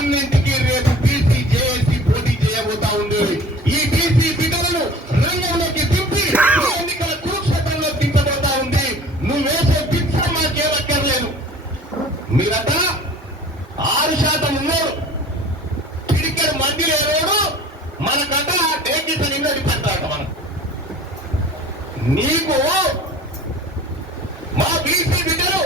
అన్నింటికీ రేపు BC JAC పోటీ చేయబోతా ఉంది. ఈ బీసీ బిడ్డలను రంగంలోకి దింపి ఎన్నికల కురుక్షేత్రంలో దింపబోతా ఉంది. నువ్వు వేసే బిచ్చ మాకేమక్కర్లేదు. మీరట 6% ఉన్నారు, పిడికెడు మంది లేరోడు మనకట డేకిట నిన్నది పడ్డాట. మనం నీకు మా బీసీ బిడ్డలు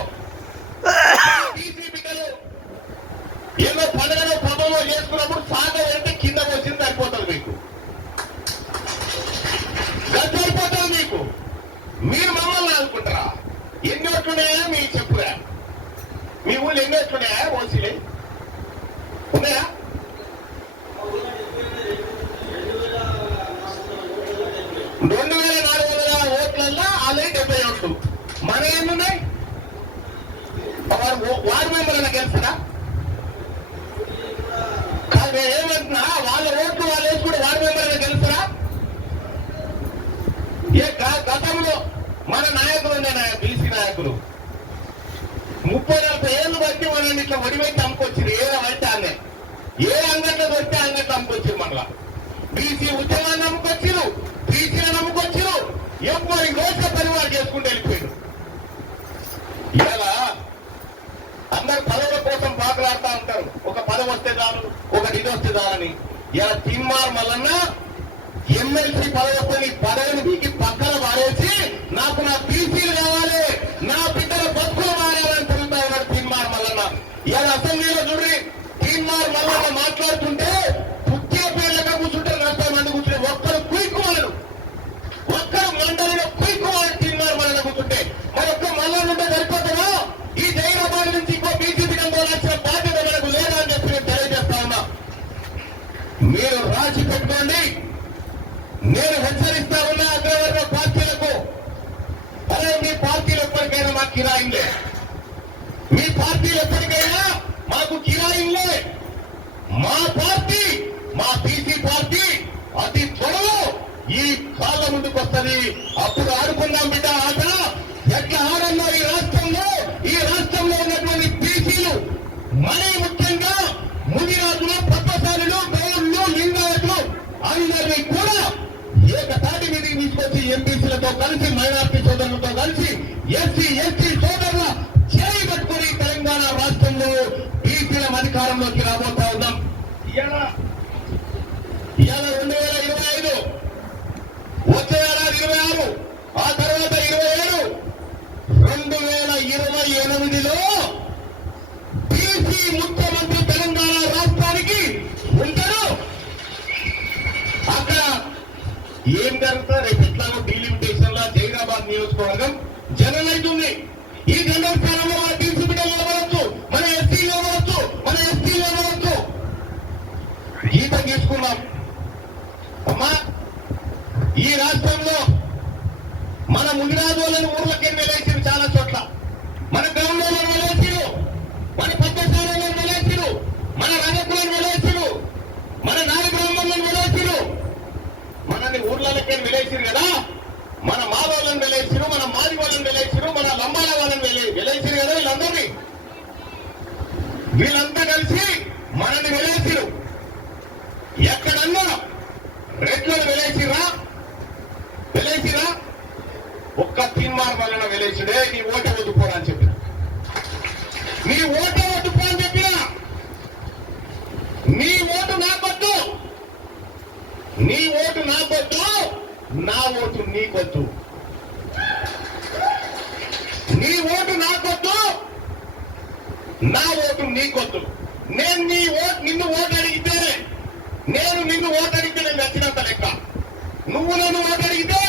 ఏదో పండుగలో పదంలో చేసుకున్నప్పుడు సాగ వెళ్తే కింద వచ్చింది సరిపోతుంది. మీకు సరిపోతుంది. మీకు మీరు మమ్మల్ని అనుకుంటారా? ఎన్ని వస్తున్నాయా మీకు చెప్పురా? మీ ఊళ్ళు ఎన్ని వస్తున్నాయా? ఓసీలే ఉన్నాయా? ఓట్లల్లో ఆల్రెడీ 70 ఓట్లు. మన ఏమున్నాయి? వార్డు మెంబర్లను గెలుస్తారా? ఏమంటున్నా వాళ్ళ ఓట్లు వాళ్ళు వేసి కూడా వార్డు మెంబర్లను గెలుస్తారా? గతంలో మన నాయకులు బీసీ నాయకులు 30-40 ఏళ్ళు బట్టి మనల్ని ఇట్లా ఒడివైతే అమ్ముకొచ్చింది. ఏదంటే అన్నే ఏ అంగట్లో దొరికితే అంగట్లో అమ్ముకొచ్చింది. మనలా బీసీ ఉద్యమాన్ని నమ్ముకొచ్చిరు, బీసీలను నమ్ముకొచ్చిరు. ఎవరి రోజుల పరివారం చేసుకుంటూ వెళ్ళిపోయారు. ఇలా అందరు పదవుల కోసం పాకులాడుతూ ఉంటారు. ఒక పదవి వస్తే చాలు, ఒకటి ఇది వస్తే చాలని. ఇలా తిమ్మార్ మల్లన్న ఎమ్మెల్సీ పదవి వస్తే నీ పదవిని మీకు పక్కన మారేసి నాకు నా బీసీలు కావాలి, నా బిడ్డల బతుకులు మారాలని తిరుగుతా ఉన్నాడు తిమ్మార్ మల్లన్న. ఇలా అసెంబ్లీలో చూడండి, తిమ్మార్ మల్లన్న మాట్లాడుతుంటే పుట్టిన పేర్లగా కూర్చుంటే 40 మంది కూర్చుంటే ఒక్కరు కుయ్యకుమారు, ఒక్కరు మండలిలో కుయ్యకుమారు తిమ్మార్ మల్లన్న కూర్చుంటే మరొక్క మల్లన్న ఉంటే సరిపోతుందా? ఈ జైరాబాద్ నుంచి ఇంకో బీసీ బిడ్డ పోలాల్సిన బాధ్యత మనకు లేదా అని చెప్పి నేను తెలియజేస్తా ఉన్నా. మీరు రాసి పెట్టుకోండి. నేను హెచ్చరిస్తా ఉన్నా అగ్రవర్ణ పార్టీలకు, అరే మీ పార్టీలు ఎప్పటికైనా మాకు కిరాయిలే, మీ పార్టీలు ఎప్పటికైనా మాకు కిరాయిలే. మా పార్టీ, మా బీసీ పార్టీ అతి త్వరలో ఈ కాళ్ళ ముందుకు వస్తుంది. అప్పుడు ఆడుకుందాం బిడ్డ ఆట. ఎట్లా ఆడన్నా ఈ రాష్ట్రంలో ఉన్నటువంటి బీసీలు, మరీ ముఖ్యంగా ముదిరాజులు, పట్టశాలులు, గౌళ్ళు, లింగాయతులు అందరినీ కూడా ఏకతాటి మీదకి తీసుకొచ్చి ఎంపీసీలతో కలిసి, మైనార్టీ సోదరులతో కలిసి, ఎస్సీ ఎస్టీ సోదరుల చేయి పట్టుకుని తెలంగాణ రాష్ట్రంలో బీసీల అధికారంలోకి రాబోతా ఉన్నాం. ఇవాళ 2025, వచ్చే ఏడాది 26, ఆ తర్వాత 27, 2028లో బీసీ ముఖ్యమంత్రి తెలంగాణ రాష్ట్రానికి ఉంటారు. అక్కడ ఏం జరుగుతా? రేపు ఎట్లాగో డీలిమిటేషన్ లా జైరాబాద్ నియోజకవర్గం జనరల్ అవుతుంది. ఈ జనరల్ స్థానంలో మన బీసీ బిడ్డలు ఇవ్వవచ్చు, మన ఎస్సీలు ఇవ్వవచ్చు, మన ఎస్టీలు ఇవ్వవచ్చు. గీతం తీసుకున్నాం అమ్మా. ఈ రాష్ట్రంలో మన ముదిరాజులను ఊర్లకి వెలేసిరు, చాలా చోట్ల మన గ్రామంలో వెలేసిరు, మన పద్దెశాలను వెలేసిరు, మన రంగకులను వెలేసిరు, మన నాలుగు వెలేసిరు, మనల్ని ఊర్లకే వెలేసిరు కదా. మన మాలోళ్ళని వెలేసిరు, మన మాది వాళ్ళని వెలేసిరు, మన లంబాల వాళ్ళని వెలేసిరు కదా. వీళ్ళంతా కలిసి మనల్ని వెలేసిరు. ఎక్కడన్నా రెడ్లను వెలేసిరా? ఒక్క తిమ్మార్ వలన వెలేసిడే. నీ ఓట వద్దుకోరా అని చెప్పిన, నీ ఓట వద్దుకో అని చెప్పిన. నీ ఓటు నాకొద్దు, నీ ఓటు నాకొద్దు, నా ఓటు నీకొద్దు. నీ ఓటు నాకొద్దు, నా ఓటు నీకొద్దు. నేను నిన్ను ఓటు అడిగితే, నేను నచ్చినంత లెక్క. నువ్వు నన్ను ఓటు అడిగితే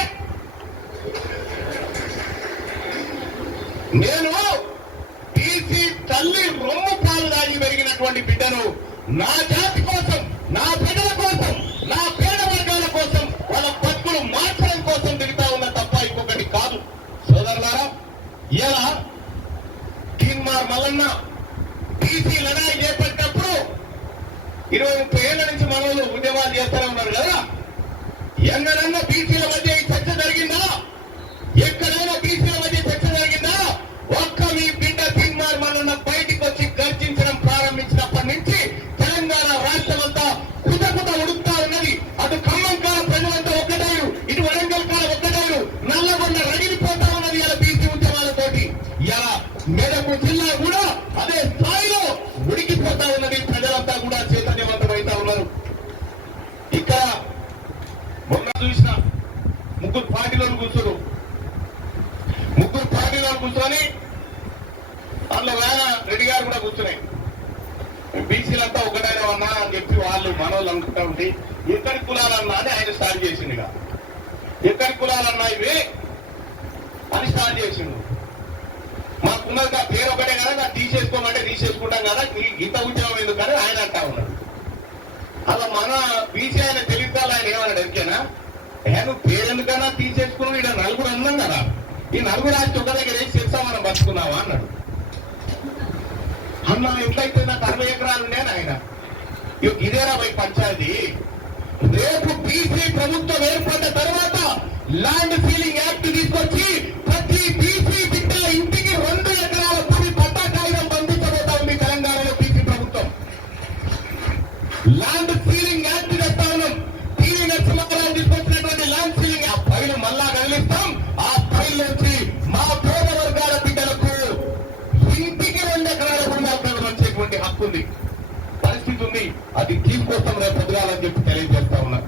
నేను బీసీ తల్లి రొమ్ము పాలు దాగి పెరిగినటువంటి బిడ్డను నా జాతి కోసం, నా ప్రజల కోసం, నా పేద వర్గాల కోసం, వాళ్ళ బతుకులు మార్చడం కోసం తిరుగుతా ఉన్న తప్ప ఇంకొకటి కాదు. సోదరులారా, ఇలా తిమ్మార్ మల్లన్న బీసీ లడాయి చేపట్టినప్పుడు 20-30 ఏళ్ల నుంచి మనోళ్ళు ఉద్యమాలు చేస్తూనే ఉన్నారు కదా. ఎన్నడన్నా బీసీల మధ్య ఈ చర్చ జరిగిందా? ఎక్కడైనా బీసీల మధ్య చర్చ జరిగిందా? ఒక్క మీ బిడ్డ తిమ్మార్ మల్లన్న బయటికి వచ్చి గర్జించడం ప్రారంభించినప్పటి నుంచి తెలంగాణ ఉన్నది, ప్రజలంతా కూడా చైతన్యవంతమైతా ఉన్నారు. ఇక్కడ మొన్న చూసిన ముగ్గురు పార్టీలో కూర్చొని అందులో వేళ రెడ్డి గారు కూడా కూర్చున్నాయి. బీసీలంతా ఒకటైనా ఉన్నా అని చెప్పి వాళ్ళు మనోళ్ళు అనుకుంటా ఉంటే ఎక్కడి కులాలన్నా అని ఆయన స్టార్ట్ చేసిండు. ఇక ఎక్కడి కులాలన్నా ఇవి అని స్టార్ట్ చేసిండు. మాకున్నది ఆ పేరు ఒకటే కదా, నాకు తీసేసుకోమంటే తీసేసుకుంటాం కదా, ఇంత ఉద్యమం ఎందుకని ఆయన అంటా ఉన్నాడు. అలా మన బీసీ ఆయన తెలివితాలు ఆయన ఏమన్నాడు ఎరికేనా, నువ్వు పేరెందుకన్నా తీసేసుకున్నావు, ఇక్కడ నలుగురు అన్నాం కదా, ఈ నలుగురు రాసి ఒక దగ్గర వేసి తెలుసా మనం బతుకున్నావా అన్నాడు. అన్న ఎట్లయితే నాకు 60 ఎకరాలు ఉండేది ఆయన. ఇదేనా పోయి పంచాయతీ. రేపు బీసీ ప్రభుత్వం ఏర్పడ్డ తర్వాత ల్యాండ్ సీలింగ్ యాక్ట్ తీసుకొచ్చి ప్రతి బీసీ బిడ్డ ఇంటికి 2 ఎకరాల భూమి పట్టా కాగితం పంపించబోతా ఉంది తెలంగాణలో బీసీ ప్రభుత్వం. ల్యాండ్ సీలింగ్ యాక్ట్ తెస్తా ఉన్నాం. టీవీ నరసింహారావు తీసుకొచ్చినటువంటి ల్యాండ్ సీలింగ్ ఆ ఫైలు మళ్ళా కదిలిస్తాం. ఆ ఫైల్ నుంచి మా పేద వర్గాల బిడ్డలకు ఇంటికి 2 ఎకరాల భూమి వచ్చేటువంటి హక్కు ఉంది, పరిస్థితి ఉంది. అది తీసుకొస్తాం రేపు పొద్దుగాలని చెప్పి తెలియజేస్తా ఉన్నా.